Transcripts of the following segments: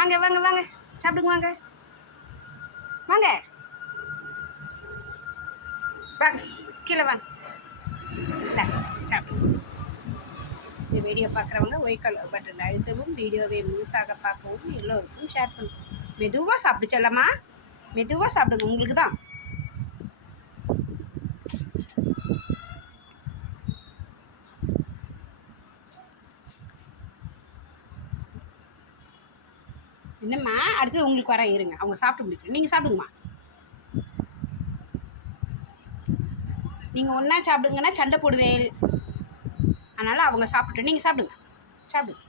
வாங்க வாங்க வாங்க. சாப்பிடுங்க வாங்க. வாங்க. வாங்க கீழே வாங்க. சாப்பிடுங்க இந்த வீடியோ பார்க்குறவங்க ஒய் கலர் பட்டன் அழுத்தவும் வீடியோவை முழுசாக பார்க்கவும் எல்லோருக்கும் ஷேர் பண்ணும் மெதுவாக சாப்பிடுச்சல்லம்மா மெதுவாக சாப்பிடுங்க உங்களுக்கு தான் என்னம்மா? அடுத்தது உங்களுக்கு வர இருங்க. அவங்க சாப்பிட்டு முடிக்கணும் நீங்கள் சாப்பிடுங்கம்மா. நீங்கள் ஒன்றா சாப்பிடுங்கன்னா சண்டை போடுவேன். அதனால் அவங்க சாப்பிட்டு நீங்கள் சாப்பிடுங்க. சாப்பிடுங்க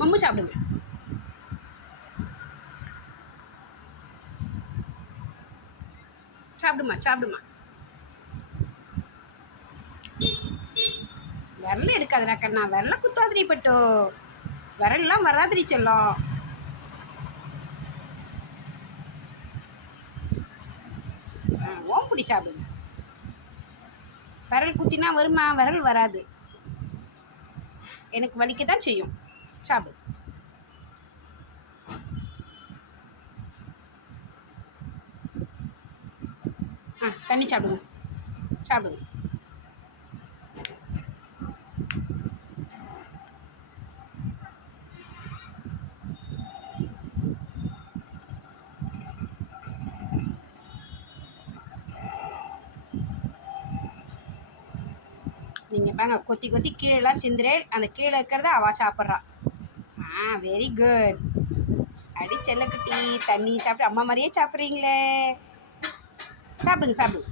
மம்மு சாப்பிடுங்க. சாப்பிடுமா சாப்பிடுமா? விரல எடுக்காதடா கண்ணா விரல குத்தாதிரி பட்டோ. விரல்லாம் வராதிரி செல்லம் ஓம்புடி சாப்பிடுங்க. விரல் குத்தினா வருமா? விரல் வராது. எனக்கு வலிக்க தான் செய்யும். சாப்பிடு. ஆ தண்ணி சாப்பிடுங்க. சாப்பிடுங்க. நீங்கள் பாங்க கொத்தி கொத்தி கீழெலாம் சிந்துறேன் அந்த கீழே இருக்கிறத அவ சாப்பிட்றா. ஆ வெரி குட் அடி செல்லக்குட்டி தண்ணி சாப்பிட்டு அம்மா மாதிரியே சாப்பிட்றீங்களே. சாப்பிடுங்க சாப்பிடுங்க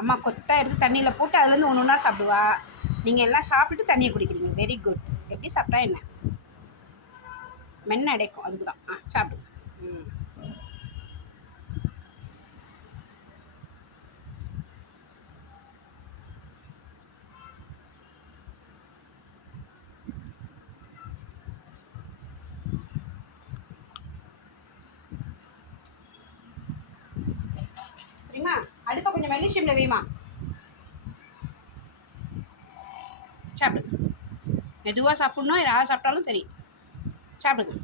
அம்மா கொத்தா எடுத்து தண்ணியில் போட்டு அதுலேருந்து ஒன்று ஒன்றா சாப்பிடுவா. நீங்கள் எல்லாம் சாப்பிட்டுட்டு தண்ணியை குடிக்கிறீங்க. வெரி குட் எப்படி சாப்பிட்டா என்ன? மென்ன அடைக்கும். அதுக்கு தான் ஆ சாப்பிடுங்க ம் அடுப்பை கொஞ்சம் மெல்லி சிம்ல வைமா. சாப்பிடுங்க மெதுவாக சாப்பிட்ணும் யாராவது சாப்பிட்டாலும் சரி. சாப்பிடுங்க.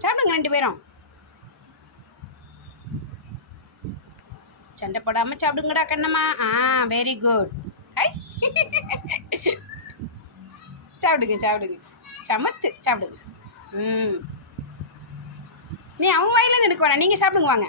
சாப்பிடுங்க ரெண்டு பேரும். சண்டை போடாமல் சாப்பிடுங்கடா கண்ணம்மா. ஆ வெரி குட் ஹை. சாப்பிடுங்க சாப்பிடுங்க. சமத்து சாப்பிடுங்க. ம். நீ அவங்க வாயிலேருந்து எடுக்க வேணாம். நீங்கள் சாப்பிடுங்க வாங்க.